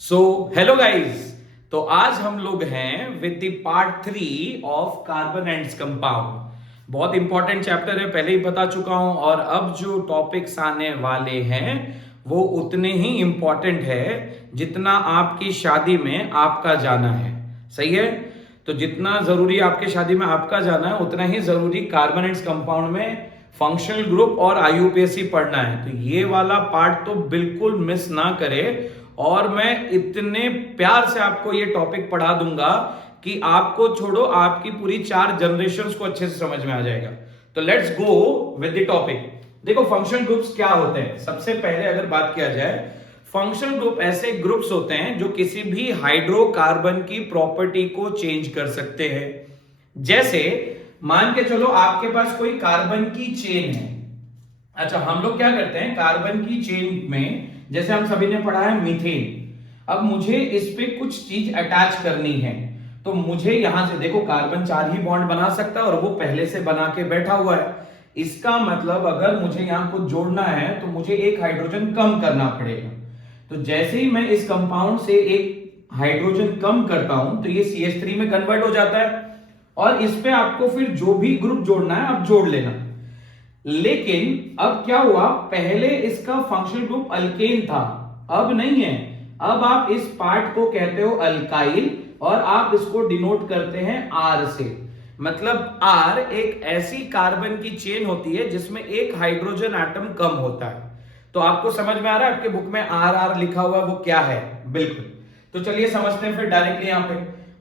So hello guys. तो आज हम लोग हैं with the part 3 of carbon and compound. बहुत इंपॉर्टेंट चैप्टर है, पहले ही बता चुका हूं, और अब जो टॉपिक्स आने वाले हैं वो उतने ही इंपॉर्टेंट है जितना आपकी शादी में आपका जाना है। सही है? तो जितना जरूरी आपके शादी में आपका जाना है उतना ही जरूरी कार्बन एंड कंपाउंड में फंक्शनल ग्रुप और आईयूपीएसी पढ़ना है। तो ये वाला पार्ट तो बिल्कुल मिस ना करे, और मैं इतने प्यार से आपको ये टॉपिक पढ़ा दूंगा कि आपको छोड़ो आपकी पूरी 4 जनरेशंस को अच्छे से समझ में आ जाएगा। तो let's go with the topic. देखो फंक्शनल ग्रुप्स क्या होते हैं। सबसे पहले अगर बात किया जाए, फंक्शनल ग्रुप ऐसे ग्रुप्स होते हैं जो किसी भी हाइड्रोकार्बन की प्रॉपर्टी को चेंज कर सकते हैं। जैसे मान के चलो आपके पास कोई कार्बन की चेन है। अच्छा, हम लोग क्या करते हैं, कार्बन की चेन में जैसे हम सभी ने पढ़ा है मीथेन। अब मुझे इस पे कुछ चीज अटैच करनी है, तो मुझे यहां से देखो कार्बन 4 ही बॉन्ड बना सकता है और वो पहले से बना के बैठा हुआ है। इसका मतलब अगर मुझे यहां कुछ जोड़ना है तो मुझे एक हाइड्रोजन कम करना पड़ेगा। तो जैसे ही मैं इस कंपाउंड से एक हाइड्रोजन कम करता हूं तो ये CH3 में कन्वर्ट हो जाता है, और इस पे आपको फिर जो भी ग्रुप जोड़ना है आप जोड़ लेना। लेकिन अब क्या हुआ, पहले इसका फंक्शनल ग्रुप अल्केन था, अब नहीं है। अब आप इस पार्ट को कहते हो अल्काइल, और आप इसको डिनोट करते हैं R से। मतलब R एक ऐसी कार्बन की चेन होती है जिसमें एक हाइड्रोजन एटम कम होता है। तो आपको समझ में आ रहा है, आपके बुक में RR लिखा हुआ वो क्या है? बिल्कुल। तो चलिए समझते हैं फिर डायरेक्टली यहां पे।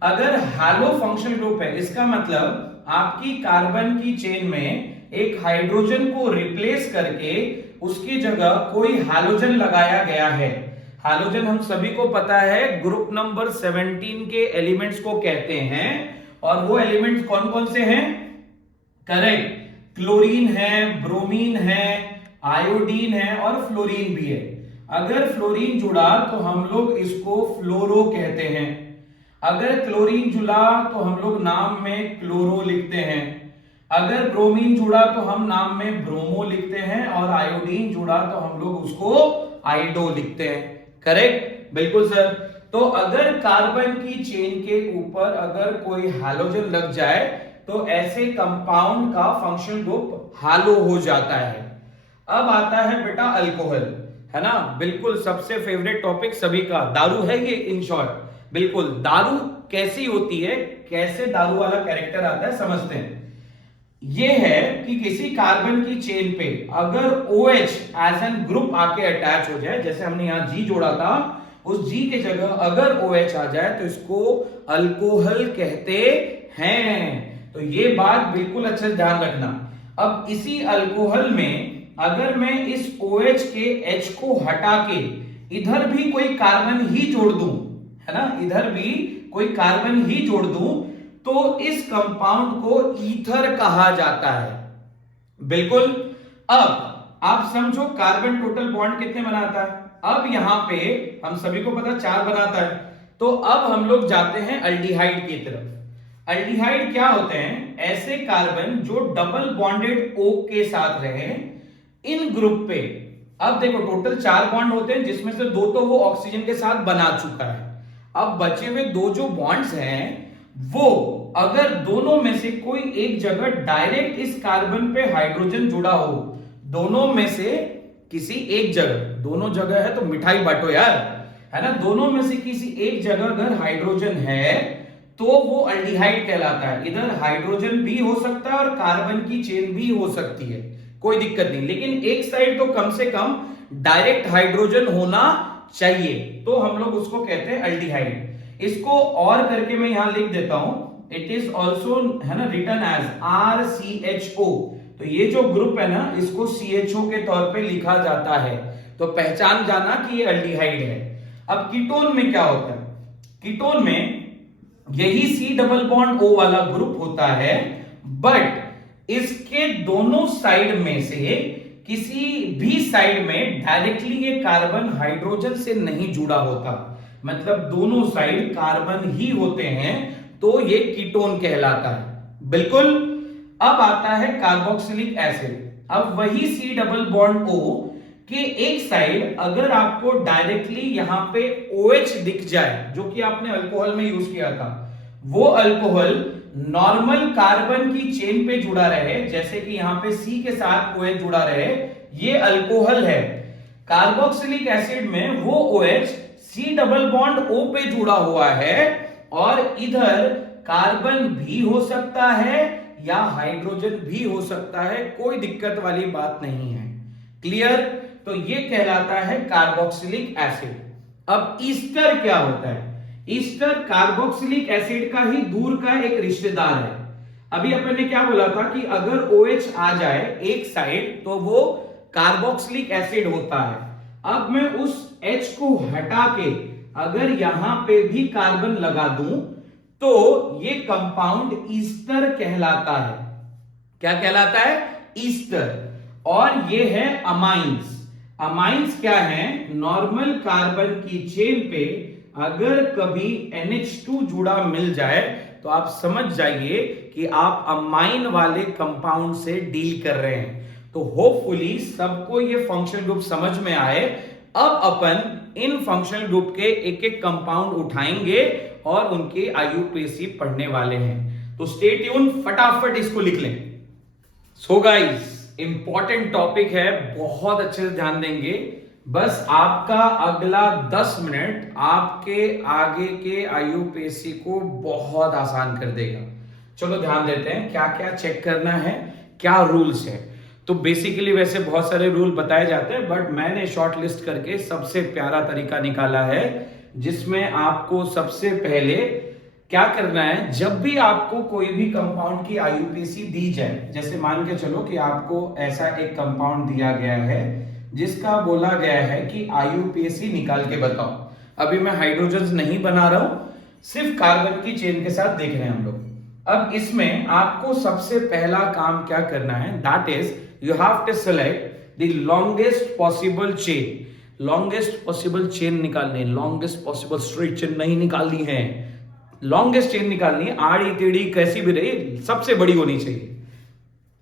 अगर हैलो फंक्शनल ग्रुप है, इसका मतलब आपकी कार्बन की चेन में एक हाइड्रोजन को रिप्लेस करके उसकी जगह कोई हैलोजन लगाया गया है। हैलोजन हम सभी को पता है ग्रुप नंबर 17 के एलिमेंट्स को कहते हैं, और वो एलिमेंट्स कौन कौन से हैं? करेक्ट, क्लोरीन है, ब्रोमीन है, आयोडीन है और फ्लोरीन भी है। अगर फ्लोरीन जुड़ा तो हम लोग इसको फ्लोरो कहते हैं। अगर क्लोरीन जुड़ा तो हम लोग नाम में क्लोरो लिखते हैं। अगर ब्रोमीन जुड़ा तो हम नाम में ब्रोमो लिखते हैं, और आयोडीन जुड़ा तो हम लोग उसको आइडो लिखते हैं। करेक्ट, बिल्कुल सर। तो अगर कार्बन की चेन के ऊपर अगर कोई हैलोजन लग जाए तो ऐसे कंपाउंड का फंक्शनल ग्रुप हैलो हो जाता है। अब आता है बेटा अल्कोहल, है ना? बिल्कुल सबसे फेवरेट टॉपिक सभी का, दारू है ये इन शॉर्ट। बिल्कुल, दारू कैसी होती है, कैसे दारू वाला कैरेक्टर आता है, समझते हैं। ये है कि किसी कार्बन की चेन पे अगर OH एज एन ग्रुप आके अटैच हो जाए, जैसे हमने यहां G जोड़ा था, उस G के जगह अगर OH आ जाए तो इसको अल्कोहल कहते हैं। तो ये बात बिल्कुल अच्छे से ध्यान रखना। अब इसी अल्कोहल में अगर मैं इस OH के H को हटा के इधर भी कोई कार्बन ही जोड़ दूं, है ना, इधर भी कोई कार्बन ही जोड़ दूं, तो इस कंपाउंड को ईथर कहा जाता है। बिल्कुल। अब आप समझो कार्बन टोटल बॉन्ड कितने बनाता है। अब यहां पे हम सभी को पता 4 बनाता है। तो अब हम लोग जाते हैं अल्डिहाइड की तरफ। अल्डिहाइड क्या होते हैं? ऐसे कार्बन जो डबल बॉन्डेड O के साथ रहे इन ग्रुप पे। अब देखो टोटल 4 बॉन्ड होते हैं, जिसमें से 2 तो वो ऑक्सीजन के साथ बना चुका है। अब बचे हुए 2 जो बॉन्ड्स हैं, वो अगर दोनों में से कोई एक जगह डायरेक्ट इस कार्बन पे हाइड्रोजन जुड़ा हो, दोनों में से किसी एक जगह, दोनों जगह है तो मिठाई बांटो यार, है ना, दोनों में से किसी एक जगह अगर हाइड्रोजन है तो वो अल्डिहाइड कहलाता है। इधर हाइड्रोजन भी हो सकता है और कार्बन की चेन भी हो सकती है, कोई दिक्कत नहीं, लेकिन एक साइड तो कम से कम डायरेक्ट हाइड्रोजन होना चाहिए, तो हम लोग उसको कहते हैं अल्डिहाइड। इसको और करके मैं यहां लिख देता हूं, इट इज ऑल्सो, है ना, रिटन एज RCHO। तो ये जो ग्रुप है ना, इसको CHO के तौर पे लिखा जाता है, तो पहचान जाना कि ये अल्डिहाइड है। अब कीटोन में क्या होता है? कीटोन में यही C डबल बॉन्ड O वाला ग्रुप होता है, बट इसके दोनों साइड में से किसी भी साइड में डायरेक्टली ये कार्बन हाइड्रोजन से नहीं जुड़ा होता, मतलब दोनों साइड कार्बन ही होते हैं, तो ये कीटोन कहलाता है। बिल्कुल। अब आता है कार्बोक्सिलिक एसिड। अब वही C डबल बॉन्ड O कि एक साइड अगर आपको डायरेक्टली यहां पे OH दिख जाए, जो कि आपने अल्कोहल में यूज किया था, वो अल्कोहल नॉर्मल कार्बन की चेन पे जुड़ा रहे, जैसे कि यहां पे C के साथ OH जुड़ा रहे, ये अल्कोहल है। कार्बोक्सिलिक एसिड में वो OH C double bond O पे जुड़ा हुआ है, और इधर कार्बन भी हो सकता है या हाइड्रोजन भी हो सकता है, कोई दिक्कत वाली बात नहीं है। क्लियर? तो ये कहलाता है कार्बोक्सिलिक एसिड। अब ईस्टर क्या होता है? ईस्टर कार्बोक्सिलिक एसिड का ही दूर का एक रिश्तेदार है। अभी अपन ने क्या बोला था कि अगर OH आ जाए एक साइड तो वो कार्बोक्सिलिक एसिड होता है। अब मैं उस H को हटा के अगर यहां पे भी कार्बन लगा दूं तो ये कंपाउंड ईस्टर कहलाता है। क्या कहलाता है? ईस्टर। और ये है अमाइंस। अमाइंस क्या है? नॉर्मल कार्बन की चेन पे अगर कभी NH2 जुड़ा मिल जाए तो आप समझ जाइए कि आप अमाइन वाले कंपाउंड से डील कर रहे हैं। तो होपफुली सबको ये फंक्शनल ग्रुप समझ में आए। अब अपन इन फंक्शनल ग्रुप के एक एक कंपाउंड उठाएंगे और उनके IUPAC पढ़ने वाले हैं। तो स्टे ट्यून, फटाफट इसको लिख लें। सो गाइस, इंपॉर्टेंट टॉपिक है, बहुत अच्छे से ध्यान देंगे। बस आपका अगला 10 मिनट आपके आगे के IUPAC को बहुत आसान कर देगा। चलो ध्यान देते हैं क्या क्या चेक करना है, क्या रूल्स है। तो बेसिकली वैसे बहुत सारे रूल बताए जाते हैं, बट मैंने शॉर्ट लिस्ट करके सबसे प्यारा तरीका निकाला है, जिसमें आपको सबसे पहले क्या करना है, जब भी आपको कोई भी कंपाउंड की IUPAC दी जाए, जैसे मान के चलो कि आपको ऐसा एक कंपाउंड दिया गया है जिसका बोला गया है कि IUPAC निकाल के बताओ। अभी मैं हाइड्रोजन नहीं बना रहा हूं, सिर्फ कार्बन की चेन के साथ देख रहे हैं हम लोग। अब इसमें आपको सबसे पहला काम क्या करना है, that is you have to select the longest possible chain. Longest possible chain निकालनी है, लॉन्गेस्ट पॉसिबल स्ट्रेट चेन नहीं निकालनी है, लॉन्गेस्ट चेन निकालनी है। आड़ी टेढ़ी कैसी भी रही, सबसे बड़ी होनी चाहिए।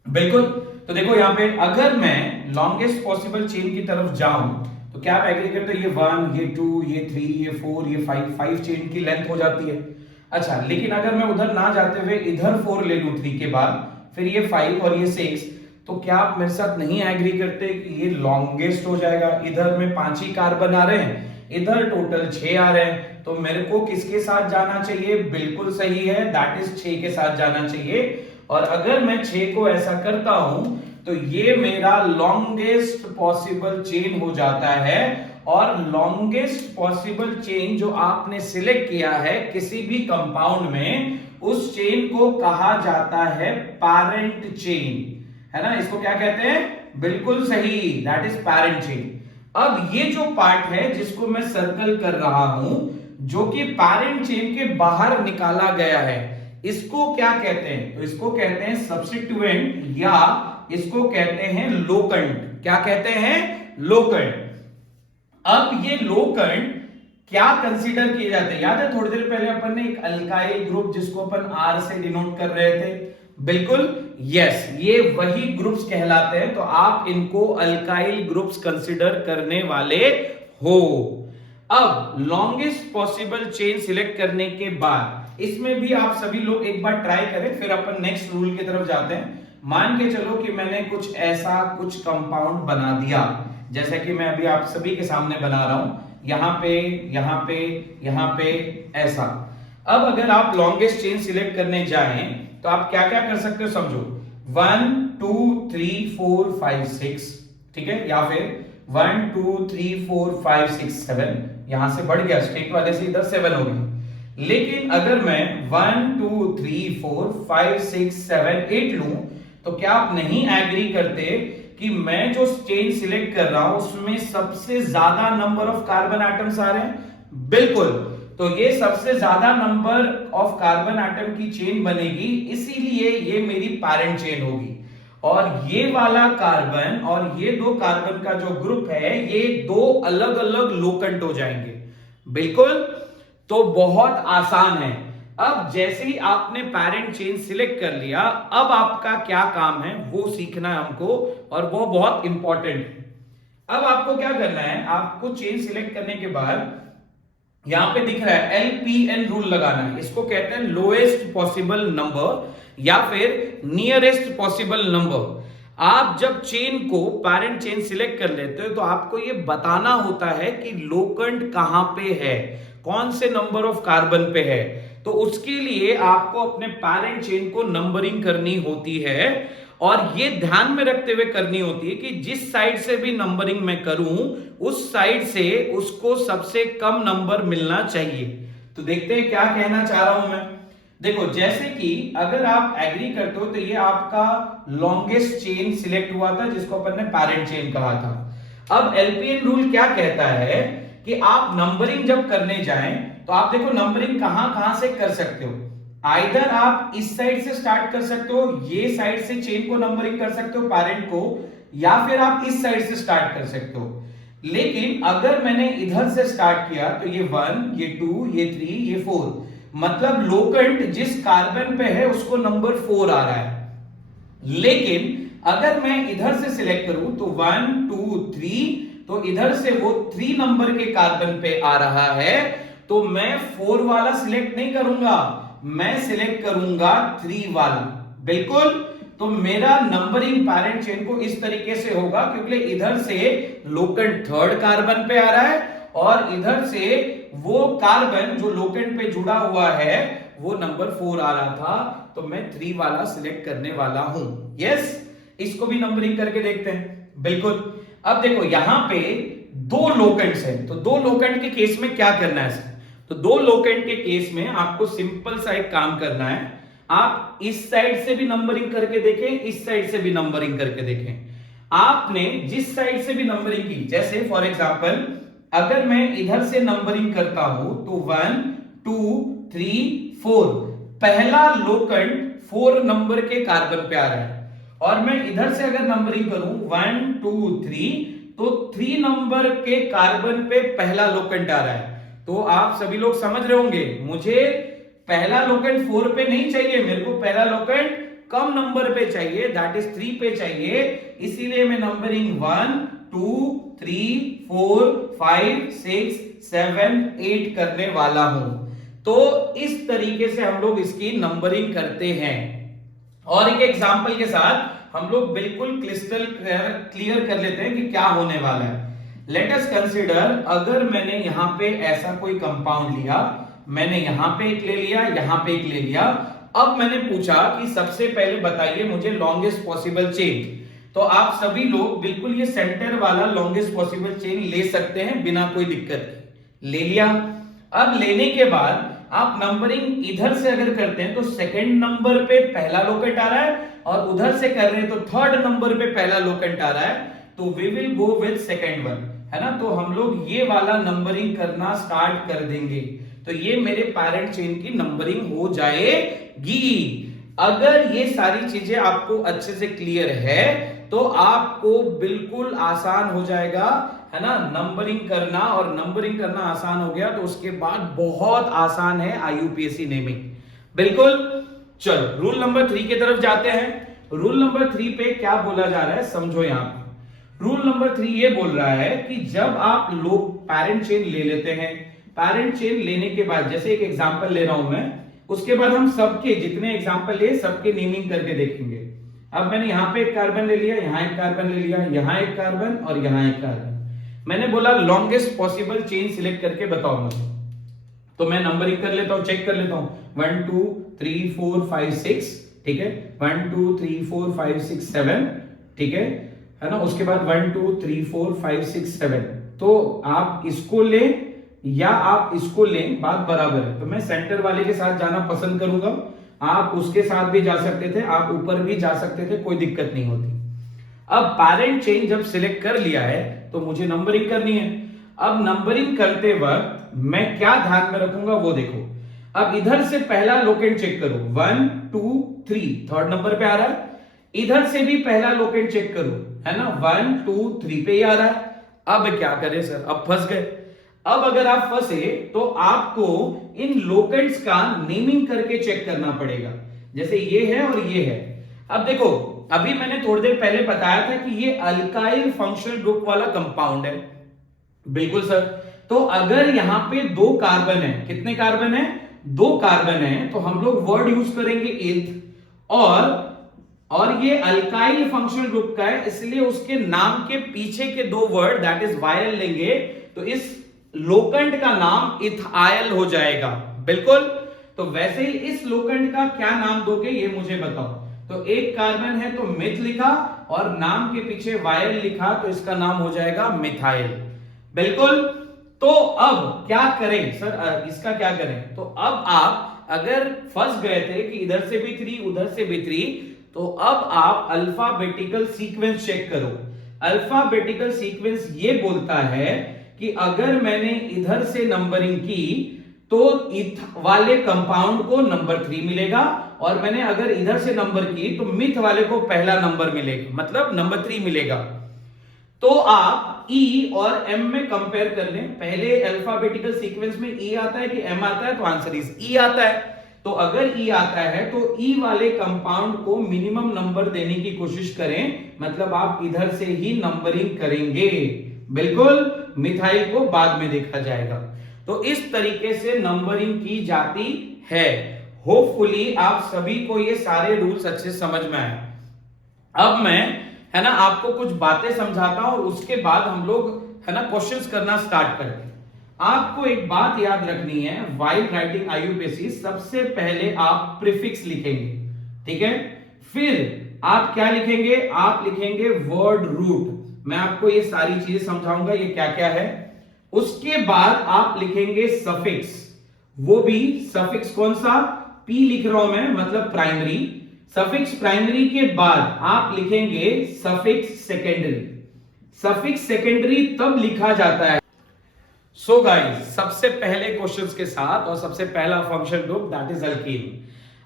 बिल्कुल। तो देखो यहां पे अगर मैं लॉन्गेस्ट पॉसिबल चेन की तरफ जाऊं तो क्या आप एग्री करते हो, ये 1, ये 2, ये 3, ये 4, ये 5 चेन की लेंथ हो जाती है। अच्छा, लेकिन अगर मैं उधर ना जाते हुए इधर 4 ले लूं 3 के बाद, फिर ये 5 और ये 6, तो क्या आप मेरे साथ नहीं एग्री करते कि ये लॉन्गेस्ट हो जाएगा? इधर में 5 ही कार्बन आ रहे हैं, इधर टोटल 6 आ रहे हैं, तो मेरे को किसके साथ जाना चाहिए? बिल्कुल सही है, दैट इज 6 के साथ जाना चाहिए। और अगर मैं 6 को ऐसा करता हूं तो ये मेरा लॉन्गेस्ट पॉसिबल चेन हो जाता है। और लॉन्गेस्ट पॉसिबल चेन जो आपने सिलेक्ट किया है किसी भी कंपाउंड में, उस चेन को कहा जाता है पैरेंट चेन, है ना? इसको क्या कहते हैं? बिल्कुल सही, दैट इज पैरेंट चेन। अब ये जो पार्ट है जिसको मैं सर्कल कर रहा हूं, जो कि पैरेंट चेन के बाहर निकाला गया है, इसको क्या कहते हैं? तो इसको कहते हैं सब्स्टिट्यूएंट, या इसको कहते हैं लोकंट। क्या कहते हैं? लोकंट। अब ये लोकंट क्या कंसीडर किए जाते हैं? याद है थोड़ी देर पहले अपन ने एक अल्काइल ग्रुप जिसको अपन R से डिनोट कर रहे थे, बिल्कुल यस, ये वही ग्रुप्स कहलाते हैं। तो आप इनको अल्काइल ग्रुप्स कंसीडर करने वाले हो। अब लॉन्गेस्ट पॉसिबल चेन सिलेक्ट करने के बाद इसमें भी आप सभी लोग एक बार ट्राई करें, फिर अपन नेक्स्ट रूल की तरफ जाते हैं। मान के चलो कि मैंने कुछ ऐसा कुछ कंपाउंड बना दिया, जैसा कि मैं अभी आप सभी के सामने बना रहा हूं, यहां पे, यहां पे, यहां पे, ऐसा। अब अगर आप लॉन्गेस्ट चेन सिलेक्ट करने जाएं तो आप क्या क्या कर सकते हो, समझो। 1 2 3 4 5 6, ठीक है, या फिर 1 2 3 4 5 6 7, यहां से बढ़ गया, स्ट्रेट वाले से इधर 7 हो गया। लेकिन अगर मैं 1 2 3 4 5 6 7 8 लूं तो क्या आप नहीं एग्री करते कि मैं जो चेन सिलेक्ट कर रहा हूं उसमें सबसे ज्यादा नंबर ऑफ कार्बन एटम्स आ रहे हैं? बिल्कुल। तो ये सबसे ज्यादा नंबर ऑफ कार्बन एटम की चेन बनेगी, इसीलिए ये मेरी पैरेंट चेन होगी। और ये वाला कार्बन और ये दो कार्बन का जो ग्रुप है, ये दो अलग अलग लोकंट हो जाएंगे। बिल्कुल। तो बहुत आसान है। अब जैसे ही आपने पैरेंट चेन सिलेक्ट कर लिया, अब आपका क्या काम है वो सीखना है हमको, और वो बहुत इंपॉर्टेंट है। अब आपको क्या करना है, आपको चेन सिलेक्ट करने के बाद यहां पे दिख रहा है LPN रूल लगाना है। इसको कहते हैं लोएस्ट पॉसिबल नंबर या फिर नियरेस्ट पॉसिबल नंबर। आप जब चेन को पैरेंट चेन सिलेक्ट कर लेते हो तो आपको ये बताना होता है कि लोकेंट कहां पे है, कौन से नंबर ऑफ कार्बन पे है। तो उसके लिए आपको अपने पैरेंट चेन को नंबरिंग करनी होती है और ये ध्यान में रखते हुए करनी होती है कि जिस साइड से भी नंबरिंग मैं करूं उस साइड से उसको सबसे कम नंबर मिलना चाहिए। तो देखते हैं क्या कहना चाह रहा हूं मैं। देखो जैसे कि अगर आप एग्री करते हो तो ये आपका लॉन्गेस्ट चेन सिलेक्ट हुआ था जिसको अपन ने पैरेंट चेन कहा था। अब एलपीएन रूल क्या कहता है कि आप नंबरिंग जब करने जाएं तो आप देखो नंबरिंग कहां कहां से कर सकते हो। आइदर आप इस साइड से स्टार्ट कर सकते हो, ये साइड से चेन को नंबरिंग कर सकते हो पैरेंट को, या फिर आप इस साइड से स्टार्ट कर सकते हो। लेकिन अगर मैंने इधर से स्टार्ट किया तो ये 1, ये 2, ये 3, ये 4, मतलब लोकेंट जिस कार्बन पे है उसको नंबर 4 आ रहा है। लेकिन अगर मैं इधर से सिलेक्ट करूं तो 1, 2, 3, तो इधर से वो 3 नंबर के कार्बन पे आ रहा है, तो मैं 4 वाला सिलेक्ट नहीं करूंगा, मैं सिलेक्ट करूंगा 3 वाला। बिल्कुल, तो मेरा नंबरिंग पैरेंट चेन को इस तरीके से होगा क्योंकि इधर से लोकेंट 3rd कार्बन पे आ रहा है और इधर से वो कार्बन जो लोकेंट पे जुड़ा हुआ है वो नंबर 4 आ रहा था, तो मैं 3 वाला सिलेक्ट करने वाला हूं। यस, इसको भी नंबरिंग करके देखते हैं। बिल्कुल, अब देखो यहां पे 2 लोकेंट्स हैं, तो 2 लोकेंट के केस में क्या करना है सर? तो 2 लोकेंट के केस में आपको सिंपल सा एक काम करना है, आप इस साइड से भी नंबरिंग करके देखें, इस साइड से भी नंबरिंग करके देखें। आपने जिस साइड से भी नंबरिंग की, जैसे फॉर एग्जांपल अगर मैं इधर से नंबरिंग करता हूं तो 1, 2, 3, 4, पहला लोकेंट 4 नंबर के कार्बन पे आ रहा है, और मैं इधर से अगर नंबरिंग करूं 1, 2, 3, तो 3 नंबर के कार्बन पे पहला लोकेंट आ रहा है। तो आप सभी लोग समझ रहे होंगे, मुझे पहला लोकेंट 4 पे नहीं चाहिए, मेरे को पहला लोकेंट कम नंबर पे चाहिए, दैट इज 3 पे चाहिए। इसीलिए मैं नंबरिंग 1, 2, 3, 4, 5, 6, 7, 8 करने वाला हूं। तो इस तरीके से हम लोग इसकी नंबरिंग करते हैं और एक एग्जांपल के साथ हम लोग बिल्कुल क्रिस्टल क्लियर कर लेते हैं कि क्या होने वाला है। लेट अस कंसीडर, अगर मैंने यहां पे ऐसा कोई कंपाउंड लिया, मैंने यहां पे एक ले लिया, यहां पे एक ले लिया, अब मैंने पूछा कि सबसे पहले बताइए मुझे लॉन्गेस्ट पॉसिबल चेन, तो आप सभी लोग बिल्कुल ये सेंटर वाला लॉन्गेस्ट पॉसिबल चेन ले सकते हैं बिना कोई दिक्कत के। ले लिया। अब लेने के बाद आप नंबरिंग इधर से अगर करते हैं तो सेकंड नंबर पे पहला लोकेंट आ रहा है और उधर से कर रहे हैं तो 3rd नंबर पे पहला लोकेंट आ रहा है, तो we will go with second one, है ना। तो हम लोग ये वाला नंबरिंग करना स्टार्ट कर देंगे, तो ये मेरे पैरेंट चेन की नंबरिंग हो जाएगी। अगर ये सारी चीजें आपको अच्छे से क्लियर है तो आपको बिल्कुल आसान हो जाएगा, है ना, नंबरिंग करना। और नंबरिंग करना आसान हो गया तो उसके बाद बहुत आसान है आईयूपीएसी नेमिंग। बिल्कुल, चलो रूल नंबर 3 की तरफ जाते हैं। रूल नंबर 3 पे क्या बोला जा रहा है समझो। यहां पे रूल नंबर 3 ये बोल रहा है कि जब आप लोग पैरेंट चेन ले लेते हैं, पैरेंट चेन लेने के बाद जैसे एक एग्जांपल ले रहा हूं मैं, उसके बाद हम सबके जितने एग्जांपल ले सबके नेमिंग करके देखेंगे। अब मैंने यहां पे एक कार्बन ले लिया, यहां एक कार्बन ले लिया, यहां एक कार्बन और यहां एक कार्बन। मैंने बोला लॉन्गेस्ट पॉसिबल चेन सिलेक्ट करके बताओ मुझे, तो मैं नंबरिंग कर लेता हूं, चेक कर लेता हूं 1, 2, 3, 4, 5, 6, ठीक है, 1, 2, 3, 4, 5, 6, 7, ठीक है ना। उसके बाद 1, 2, 3, 4, 5, 6, 7, तो आप इसको ले या आप इसको लें, बात बराबर है। तो मैं सेंटर वाले के साथ जाना पसंद करूंगा, आप उसके साथ भी जा सकते थे, आप ऊपर भी जा सकते थे, कोई दिक्कत नहीं होती। अब पैरेंट चेन जब सिलेक्ट कर लिया है तो मुझे नंबरिंग करनी है। अब नंबरिंग करते वक्त मैं क्या ध्यान में रखूंगा वो देखो। अब इधर से पहला लोकेंट चेक करो, 1, 2, 3, 3rd नंबर पे आ रहा है। इधर से भी पहला लोकेंट चेक करो, है ना, 1, 2, 3 पे ही आ रहा है। अब क्या करें सर, अब फंस गए। अब अगर आप फंसे तो आपको इन लोकेंट्स का नेमिंग करके चेक करना पड़ेगा, जैसे ये है और ये है। अब देखो अभी मैंने थोड़ी देर पहले बताया था कि ये अल्काइल फंक्शनल ग्रुप वाला कंपाउंड है। बिल्कुल सर। तो अगर यहां पे दो कार्बन है, कितने कार्बन है? दो कार्बन है, तो हम लोग वर्ड यूज करेंगे इथ। और ये अल्काइल फंक्शनल ग्रुप का है, इसलिए उसके नाम के पीछे के दो वर्ड दैट इज वायल लेंगे, तो इस लोकंड का नाम इथाइल हो जाएगा। बिल्कुल। तो वैसे ही इस लोकंड का क्या नाम दोगे ये मुझे बताओ। तो एक कार्बन है तो मिथ लिखा और नाम के पीछे वायल लिखा, तो इसका नाम हो जाएगा मिथाइल। बिल्कुल। तो अब क्या करें सर, इसका क्या करें? तो अब आप अगर फंस गए थे कि इधर से भी 3 उधर से भी 3, तो अब आप अल्फाबेटिकल सीक्वेंस चेक करो। अल्फाबेटिकल सीक्वेंस ये बोलता है कि अगर मैंने इधर से नंबरिंग की तो इथ वाले कंपाउंड को नंबर 3 मिलेगा, और मैंने अगर इधर से नंबर की तो मिथ वाले को पहला नंबर मिलेगा, मतलब नंबर 3 मिलेगा। तो आप E और M में कंपेयर कर लें। पहले अल्फाबेटिकल सीक्वेंस में E आता है कि M आता है? तो आंसर इज E आता है। तो अगर E आता है तो E वाले कंपाउंड को मिनिमम नंबर देने की कोशिश करें, मतलब आप इधर से ही नंबरिंग करेंगे। बिल्कुल। मिथाइल को बाद में देखा जाएगा। तो इस तरीके से नंबरिंग की जाती है। होपफुली आप सभी को ये सारे रूल्स अच्छे समझ में आए। अब मैं है ना आपको कुछ बातें समझाता हूं और उसके बाद हम लोग है ना क्वेश्चंस करना स्टार्ट करते हैं। आपको एक बात याद रखनी है, व्हाइल राइटिंग आईयूपीएसी सबसे पहले आप प्रीफिक्स लिखेंगे, ठीक है? फिर आप क्या लिखेंगे? आप लिखेंगे वर्ड रूट। मैं आपको ये सारी चीजें समझाऊंगा ये क्या क्या है। उसके बाद आप लिखेंगे सफिक्स, वो भी सफिक्स कौन सा? पी लिख रहा हूं मैं, मतलब प्राइमरी। सफिक्स प्राइमरी के बाद आप लिखेंगे सफिक्स सेकेंडरी। सफिक्स सेकेंडरी तब लिखा जाता है। सो गाइस, सबसे पहले क्वेश्चंस के साथ और सबसे पहला function group that is alkyne.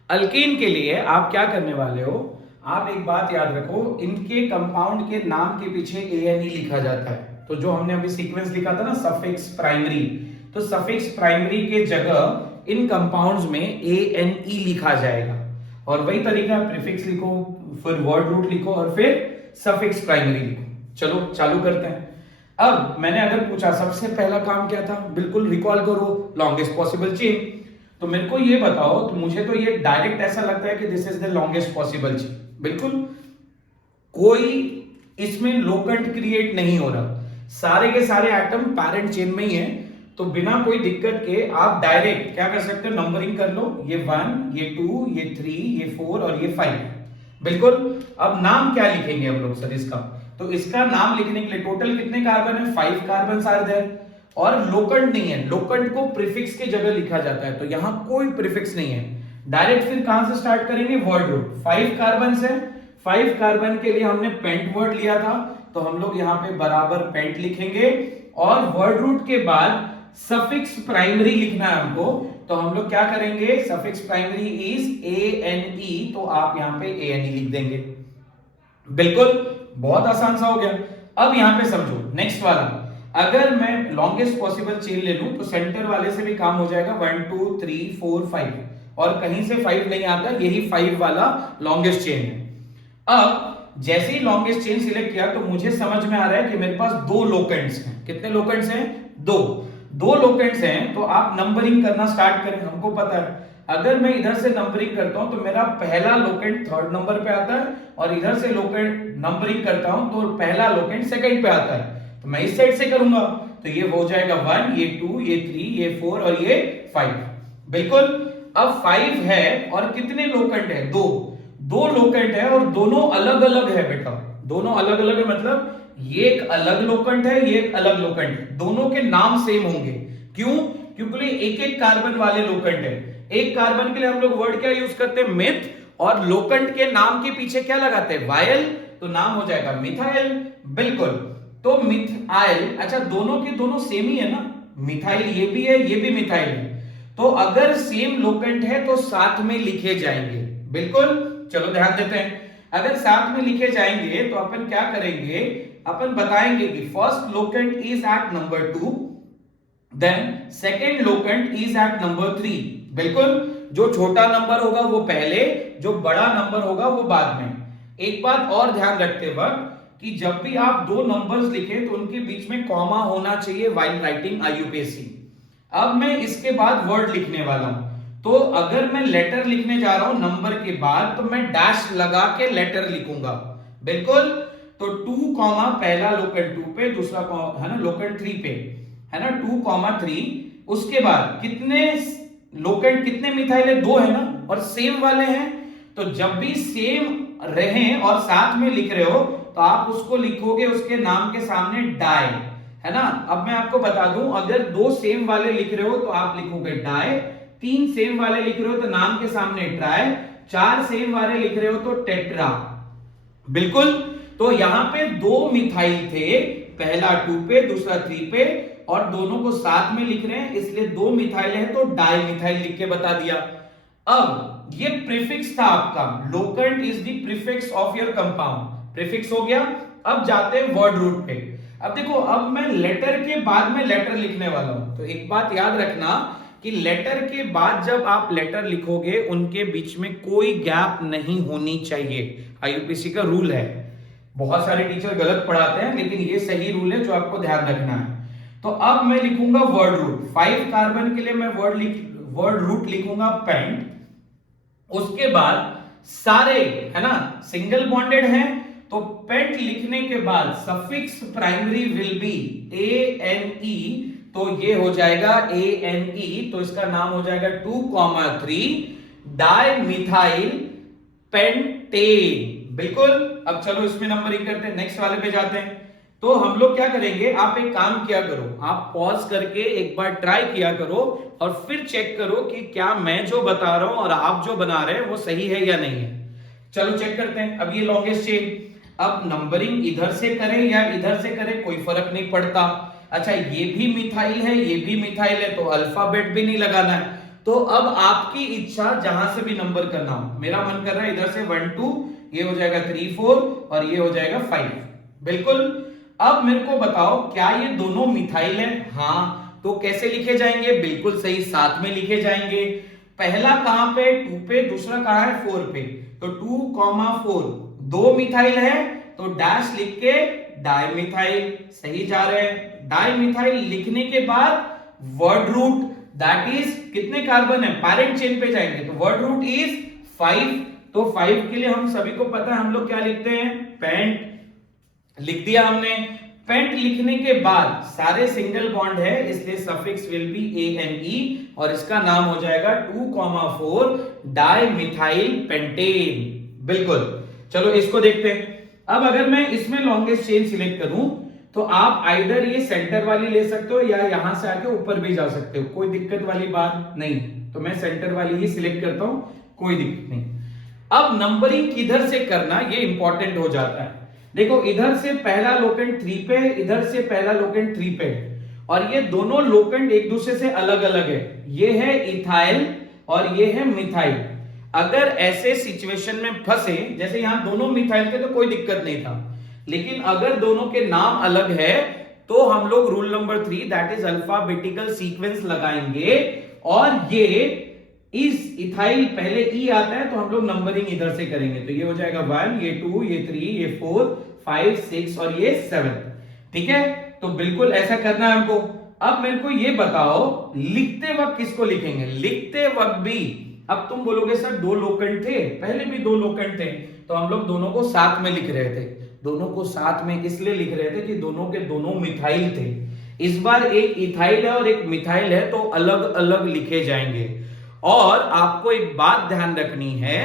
Alkyne के लिए आप क्या करने वाले हो? आप एक बात याद रखो, इनके कंपाउंड के नाम के पीछे ANE लिखा जाता है। तो जो हमने अभी सीक्वेंस लिखा था ना सफिक्स प्राइमरी, तो सफिक्स प्राइमरी के जगह इन कंपाउंड्स में ANE लिखा जाएगा। और वही तरीका प्रीफिक्स लिखो, फिर वर्ड रूट लिखो और फिर सफिक्स प्राइमरी लिखो। चलो चालू करते हैं। अब मैंने अगर पूछा सबसे पहला काम क्या था, बिल्कुल रिकॉल करो, लॉन्गेस्ट पॉसिबल चेन। तो मेरे को ये बताओ, तो मुझे तो ये डायरेक्ट ऐसा लगता है कि this is the longest possible chain. बिल्कुल, कोई इसमें लोकंट क्रिएट नहीं हो रहा, सारे के सारे एटम पैरेंट चेन में ही है। तो बिना कोई दिक्कत के आप डायरेक्ट क्या कर सकते हो, नंबरिंग कर लो। ये 1, ये 2, ये 3, ये 4 और ये 5। बिल्कुल। अब नाम क्या लिखेंगे हम लोग सर इसका? तो इसका नाम लिखने के लिए टोटल कितने कार्बन है? 5 कार्बन आर देयर। और लोकंट नहीं है, लोकंट को प्रीफिक्स की जगह लिखा जाता है, तो यहां कोई प्रीफिक्स नहीं है। डायरेक्ट फिर कहां से स्टार्ट करेंगे? Word root. 5 कार्बन है, 5 कार्बन के लिए हमने पेंट वर्ड लिया था, तो हम लोग यहाँ पे बराबर पेंट लिखेंगे। और वर्ड रूट के बाद सफिक्स प्राइमरी लिखना है हमको, तो हम लोग क्या करेंगे? सफिक्स प्राइमरी इज ANE, तो आप यहाँ पे ANE लिख देंगे। बिल्कुल, बहुत आसान सा हो गया। अब यहां पे समझो नेक्स्ट वाला, अगर मैं लॉन्गेस्ट पॉसिबल चेन ले लूं तो सेंटर वाले से भी काम हो जाएगा। 1 2 3 4 5, और कहीं से 5 नहीं आता, यही 5 वाला लॉन्गेस्ट चेन है। अब जैसे ही लॉन्गेस्ट चेन सिलेक्ट किया तो मुझे समझ में आ रहा है कि मेरे पास 2 लोकेंट्स हैं। कितने लोकेंट्स हैं? 2 लोकेंट्स हैं। तो आप नंबरिंग करना स्टार्ट करें। हमको पता है अगर मैं इधर से नंबरिंग करता हूं तो मेरा पहला लोकेंट 3rd नंबर पे आता है, और इधर से लोकेंट नंबरिंग करता हूं तो पहला लोकेंट 2nd पे आता है। तो मैं इस साइड से करूंगा, तो ये हो जाएगा 1, ये 2, ये 3, ये 4 और ये 5। बिल्कुल। अब 5 है और कितने लोकेंट है? 2 लोकेंट है, और दोनों अलग अलग है बेटा। दोनों अलग अलग है, मतलब ये एक अलग लोकेंट है, ये एक अलग लोकेंट है। दोनों के नाम सेम होंगे। क्यों? क्योंकि एक एक कार्बन वाले लोकेंट है। एक कार्बन के लिए हम लोग वर्ड क्या यूज करते हैं? मिथ। और लोकेंट के नाम के पीछे क्या लगाते हैं? वायल। तो नाम हो जाएगा मिथाइल। बिल्कुल। तो मिथाइल, अच्छा दोनों के दोनों सेम ही है ना, मिथाइल ये भी है, ये भी मिथाइल है। तो अगर सेम लोकेंट है तो साथ में लिखे जाएंगे। बिल्कुल। चलो ध्यान देते हैं। अगर साथ में लिखे जाएंगे तो अपन क्या करेंगे? अपन बताएंगे कि first locant is at number 2, then second locant is at number 3। बिल्कुल। जो छोटा नंबर होगा वो पहले, जो बड़ा नंबर होगा वो बाद में। एक बात और ध्यान रखते वक्त कि जब भी आप दो नंबर्स लिखें तो उनके बीच में कॉमा होना चाहिए व्हाइल राइटिंग आईयूपीएसी। अब मैं इसके बाद वर्ड लिखने वाला हूं, तो अगर मैं लेटर लिखने जा रहा हूं नंबर के बाद तो मैं डैश लगा के लेटर लिखूंगा। बिल्कुल। तो 2 कॉमा पहला लोकेंट 2 पे, दूसरा है ना लोकेंट 3 पे, है ना 2 कॉमा 3। उसके बाद कितने लोकेंट कितने मिथाइल है? 2 है ना, और सेम वाले हैं। तो जब भी सेम रहे और साथ में लिख रहे हो तो आप उसको लिखोगे उसके नाम के सामने डाई, है ना। अब मैं आपको बता दूं, अगर 2 सेम वाले लिख रहे हो तो आप लिखोगे डाई, 3 सेम वाले लिख रहे हो तो नाम के सामने ट्राई, 4 सेम वाले लिख रहे हो तो टेट्रा। बिल्कुल। तो यहां पे 2 मिथाइल थे, पहला 2 पे दूसरा 3 पे, और दोनों को साथ में लिख रहे हैं इसलिए 2 मिथाइल है तो डाई मिथाइल लिख के बता दिया। अब ये प्रीफिक्स था आपका, locant is the prefix of your compound, prefix हो गया। अब जाते हैं वर्ड रूट पे। अब देखो, अब मैं लेटर के बाद में लेटर लिखने वाला हूं, तो एक बात याद रखना कि लेटर के बाद जब आप लेटर लिखोगे उनके बीच में कोई गैप नहीं होनी चाहिए। आईयूपीएसी का रूल है। बहुत सारे टीचर गलत पढ़ाते हैं लेकिन ये सही रूल है जो आपको ध्यान रखना है। तो अब मैं लिखूंगा वर्ड रूट। 5 कार्बन के लिए मैं वर्ड रूट लिखूंगा पेंट। उसके बाद सारे, है ना, सिंगल बॉन्डेड हैं तो पेंट लिखने के बाद suffix primary will be ANE, तो ये हो जाएगा ANE, तो इसका नाम हो जाएगा 2,3 डाई मिथाइल पेंटेन। बिल्कुल। अब चलो इसमें नंबरिंग करते हैं, नेक्स्ट वाले पे जाते हैं। तो हम लोग क्या करेंगे, आप एक काम किया करो, आप पॉज करके एक बार ट्राई किया करो और फिर चेक करो कि क्या मैं जो बता रहा हूं और आप जो बना रहे हैं वो सही है या नहीं है। चलो चेक करते हैं। अब ये लॉन्गेस्ट चेन, अब नंबरिंग इधर से करें या इधर से करें कोई फर्क नहीं पड़ता। अच्छा, ये भी मिथाइल है, ये भी मिथाइल है, तो अल्फाबेट भी नहीं लगाना है। तो अब आपकी इच्छा जहां से भी नंबर करना हो। मेरा मन कर रहा है इधर से 1 2, ये हो जाएगा 3 4 और ये हो जाएगा 5। बिल्कुल। अब मेरे को बताओ क्या ये दोनों मिथाइल है? हाँ। तो कैसे लिखे जाएंगे? बिल्कुल सही, साथ में लिखे जाएंगे। पहला कहां पे? 2 पे, दूसरा कहां है? 4 पे। तो 2,4 2 मिथाइल है तो डैश लिख के डाई मिथाइल, सही जा रहे हैं। डाई मिथाइल लिखने के बाद वर्ड रूट, दैट इज कितने कार्बन है? पैरेंट चेन पे जाएंगे तो वर्ड रूट इज 5। तो 5 के लिए हम सभी को पता है हम लोग क्या लिखते हैं? पेंट लिख दिया हमने। पेंट लिखने के बाद सारे सिंगल बॉन्ड है इसलिए सफिक्स विल बी ANE और इसका नाम हो जाएगा 2,4 डाई मिथाइल पेंटेन। बिल्कुल। चलो इसको देखते हैं। अब अगर मैं इसमें लॉन्गेस्ट चेन सिलेक्ट करूं तो आप आइदर ये सेंटर वाली ले सकते हो या यहां से आके ऊपर भी जा सकते हो, कोई दिक्कत वाली बात नहीं। तो मैं सेंटर वाली ही सिलेक्ट करता हूं, कोई दिक्कत नहीं। अब नंबरिंग किधर से करना ये इंपॉर्टेंट हो जाता है। देखो, इधर से पहला लोकेंट 3 पे, इधर से पहला लोकेंट 3 पे, और ये दोनों लोकेंट एक दूसरे से अलग अलग है। ये है इथाइल और ये है मिथाइल। अगर ऐसे सिचुएशन में फंसे, जैसे यहां दोनों मिथाइल थे तो कोई दिक्कत नहीं था, लेकिन अगर दोनों के नाम अलग है तो हम लोग rule number 3 that is alphabetical sequence लगाएंगे। और ये इस इथाइल पहले ई आता है तो हम लोग नंबरिंग इधर से करेंगे। तो ये हो जाएगा 1, ये 2, ये 3, ये 4, 5, 6 और ये 7। ठीक है, तो बिल्कुल ऐसा करना है हमको। अब मेरे को ये बताओ लिखते वक्त किसको लिखेंगे? लिखते वक्त भी, अब तुम बोलोगे सर 2 लोकेंट थे, पहले भी 2 लोकेंट थे, तो हम लोग दोनों को साथ में लिख रहे थे। दोनों को साथ में इसलिए लिख रहे थे कि दोनों के दोनों मिथाइल थे। इस बार एक इथाइल है और एक मिथाइल है तो अलग अलग लिखे जाएंगे। और आपको एक बात ध्यान रखनी है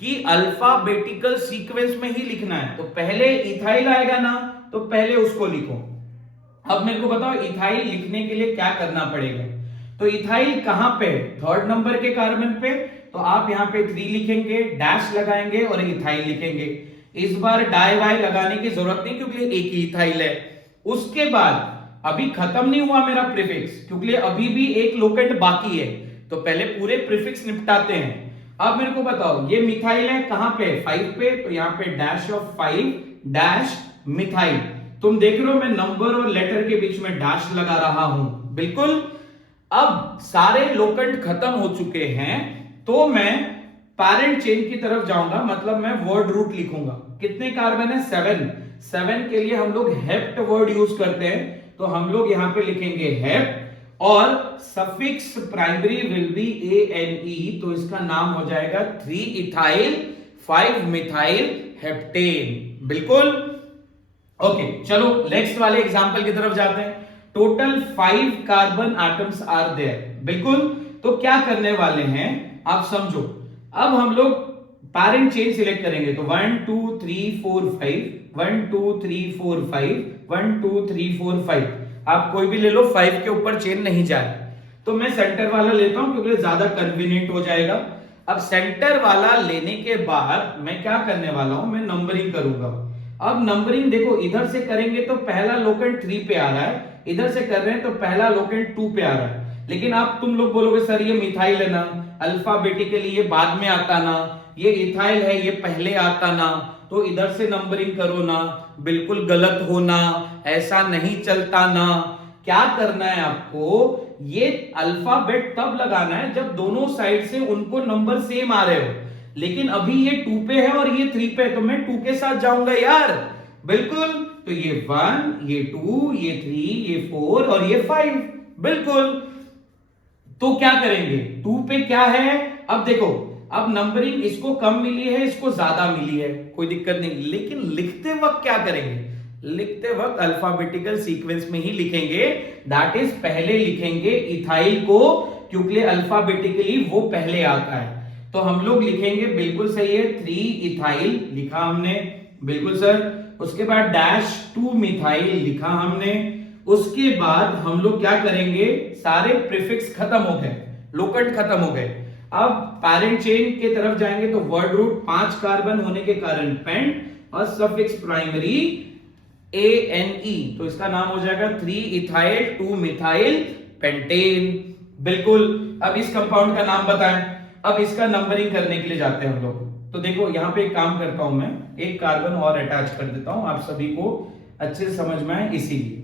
कि अल्फाबेटिकल सीक्वेंस में ही लिखना है। तो पहले इथाइल आएगा ना, तो पहले उसको लिखो। अब मेरे को बताओ इथाइल लिखने के लिए क्या करना पड़ेगा? तो इथाइल कहां पे? 3rd नंबर के कार्बन पे, तो आप यहां पे 3 लिखेंगे, डैश लगाएंगे और इथाइल लिखेंगे। इस बार डाई वाई लगाने की जरूरत नहीं क्योंकि एक ही इथाइल है। उसके बाद अभी खत्म नहीं हुआ मेरा प्रीफिक्स, क्योंकि अभी भी एक लोकेंट बाकी है, तो पहले पूरे प्रीफिक्स निपटाते हैं। अब मेरे को बताओ ये मिथाइल है कहां पे? 5 पे, तो यहां पे डैश ऑफ 5 डैश मिथाइल। तुम देख रहे हो मैं नंबर और लेटर के बीच में डैश लगा रहा हूं। बिल्कुल। अब सारे लोकेंट खत्म हो चुके हैं तो मैं पैरेंट चेन की तरफ जाऊंगा, मतलब मैं वर्ड रूट लिखूंगा। कितने कार्बन है? 7 के लिए हम लोग हेप्ट वर्ड यूज करते हैं, तो हम लोग यहां पे लिखेंगे हेप्ट, और suffix primary will be ANE, तो इसका नाम हो जाएगा 3 इथाइल 5 मिथाइल हेप्टेन। बिल्कुल ओके, चलो नेक्स्ट वाले एग्जांपल की तरफ जाते हैं। Total 5 carbon atoms are there. बिल्कुल, तो क्या करने वाले हैं आप समझो। अब हम लोग पैरेंट चेन सिलेक्ट करेंगे, तो 1 2 3 4 5 1 2 3 4 5 1 2 3 4 5, आप कोई भी ले लो, 5 के ऊपर चेन नहीं जा रही, तो मैं सेंटर वाला लेता हूं क्योंकि ज्यादा कन्वीनियंट हो जाएगा। अब सेंटर वाला लेने के बाद मैं क्या करने वाला हूं, मैं नंबरिंग करूंगा। अब नंबरिंग देखो, इधर से करेंगे तो पहला लोकेंट 3 पे आ रहा है, इधर से कर रहे हैं तो पहला लोकेंट 2 पे आ रहा है। लेकिन आप तुम लोग बोलोगे सर ये मिथाइल है ना, अल्फाबेटिकली ये बाद में आता ना, ये इथाइल है ये पहले आता ना, तो इधर से नंबरिंग करो ना। बिल्कुल गलत हो ना, ऐसा नहीं चलता ना। क्या करना है आपको, ये अल्फाबेट तब लगाना है जब दोनों साइड से उनको नंबर सेम आ रहे हो। लेकिन अभी ये 2 पे है और ये 3 पे है, तो मैं 2 के साथ जाऊंगा यार। बिल्कुल, तो ये 1 ये 2 ये 3 ये 4 और ये 5। बिल्कुल, तो क्या करेंगे, 2 पे क्या है, अब देखो, अब नंबरिंग इसको कम मिली है इसको ज्यादा मिली है, कोई दिक्कत नहीं, लेकिन लिखते वक्त क्या करेंगे, लिखते वक्त अल्फाबेटिकल सीक्वेंस में ही लिखेंगे। दैट इज पहले लिखेंगे इथाइल को, क्योंकि अल्फाबेटिकली वो पहले आता है, तो हम लोग लिखेंगे, बिल्कुल सही है, 3 इथाइल लिखा हमने, बिल्कुल सर। उसके बाद डैश 2 मिथाइल लिखा हमने। उसके बाद हम लोग क्या करेंगे, सारे प्रीफिक्स खत्म हो गए, लोकेंट खत्म हो गए। अब पैरेंट चेन की तरफ जाएंगे, तो वर्ड रूट 5 कार्बन होने के कारण पेंट, और सफिक्स प्राइमरी ANE, तो इसका नाम हो जाएगा 3 इथाइल 2 मिथाइल पेंटेन। बिल्कुल, अब इस कंपाउंड का नाम बताएं। अब इसका नंबरिंग करने के लिए जाते हैं हम लोग, तो देखो यहां पे एक काम करता हूं, मैं एक कार्बन और अटैच कर देता हूं, आप सभी को अच्छे से समझ में आए इसीलिए।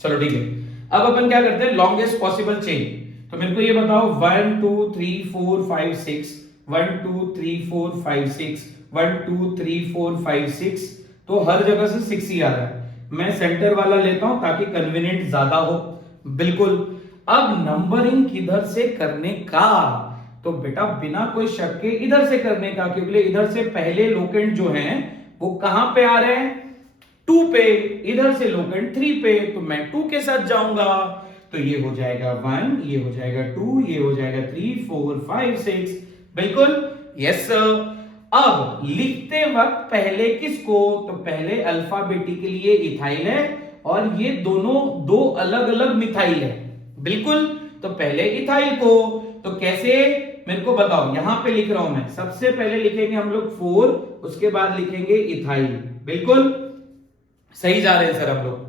चलो ठीक है, अब अपन क्या करते हैं, लॉन्गेस्ट पॉसिबल चेन। तो मेरे को ये बताओ, 1 2 3 4 5 6 1 2 3 4 5 6 1 2 3 4 5 6, तो हर जगह से 6 ही आ रहा है। मैं सेंटर वाला लेता हूं ताकि कन्वीनियंट ज्यादा हो। बिल्कुल, अब नंबरिंग किधर से करने का, तो बेटा बिना कोई शक के इधर से करने का, क्योंकि इधर से पहले लोकेंट जो हैं वो कहां पे आ रहे हैं, 2 पे, इधर से लोकेंट 3 पे, तो मैं 2 के साथ जाऊंगा, तो ये हो जाएगा 1, ये हो जाएगा 2, ये हो जाएगा 3 4 5 6। बिल्कुल, यस सर। अब लिखते वक्त पहले किसको, तो पहले अल्फाबेटिकली ये इथाइल है और ये दोनों दो अलग अलग मिथाइल है। बिल्कुल, तो पहले इथाइल को, तो कैसे मेरे को बताओ, यहां पे लिख रहा हूं मैं, सबसे पहले लिखेंगे हम लोग 4, उसके बाद लिखेंगे इथाइल। बिल्कुल सही जा रहे हैं सर हम लोग।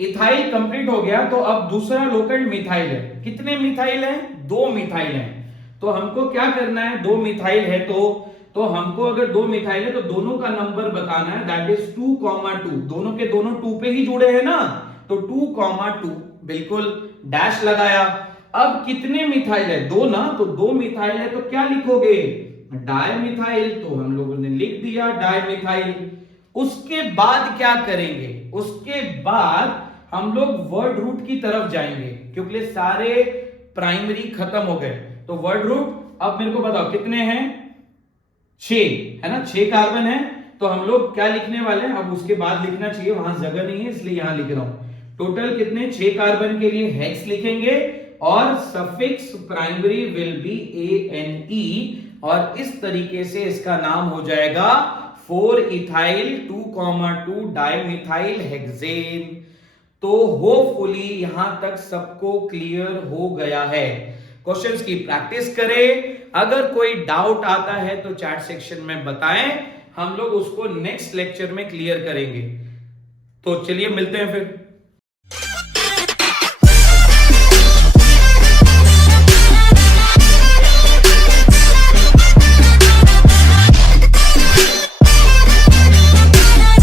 इथाइल कंप्लीट हो गया, तो अब दूसरा लोकेंट मिथाइल है। कितने मिथाइल हैं, 2 मिथाइल हैं, तो हमको क्या करना है, 2 मिथाइल है तो हमको अगर 2 मिथाइल है तो दोनों का नंबर बताना है, दैट इज 2,2, दोनों के दोनों 2 पे ही जुड़े हैं ना, तो 2,2। बिल्कुल, डैश लगाया। अब कितने मिथाइल है, 2 ना, तो 2 मिथाइल है तो क्या लिखोगे, डायमिथाइल, तो हम लोगों ने लिख दिया डायमिथाइल। उसके बाद क्या करेंगे, उसके बाद हम लोग वर्ड रूट की तरफ जाएंगे, क्योंकि सारे प्राइमरी खत्म हो गए, तो वर्ड रूट अब मेरे को बताओ कितने हैं, 6 है ना, 6 कार्बन है, तो हम लोग क्या लिखने वाले हैं, अब उसके बाद लिखना चाहिए, वहां जगह नहीं है इसलिए यहां लिख रहा हूं। टोटल कितने, 6 कार्बन के लिए हेक्स लिखेंगे, और suffix primary will be ANE, और इस तरीके से इसका नाम हो जाएगा 4 इथाइल 2,2 डाइमिथाइल हेक्सेन। तो होपफुली यहां तक सबको क्लियर हो गया है। क्वेश्चंस की प्रैक्टिस करें, अगर कोई डाउट आता है तो चैट सेक्शन में बताएं, हम लोग उसको नेक्स्ट लेक्चर में क्लियर करेंगे। तो चलिए मिलते हैं फिर।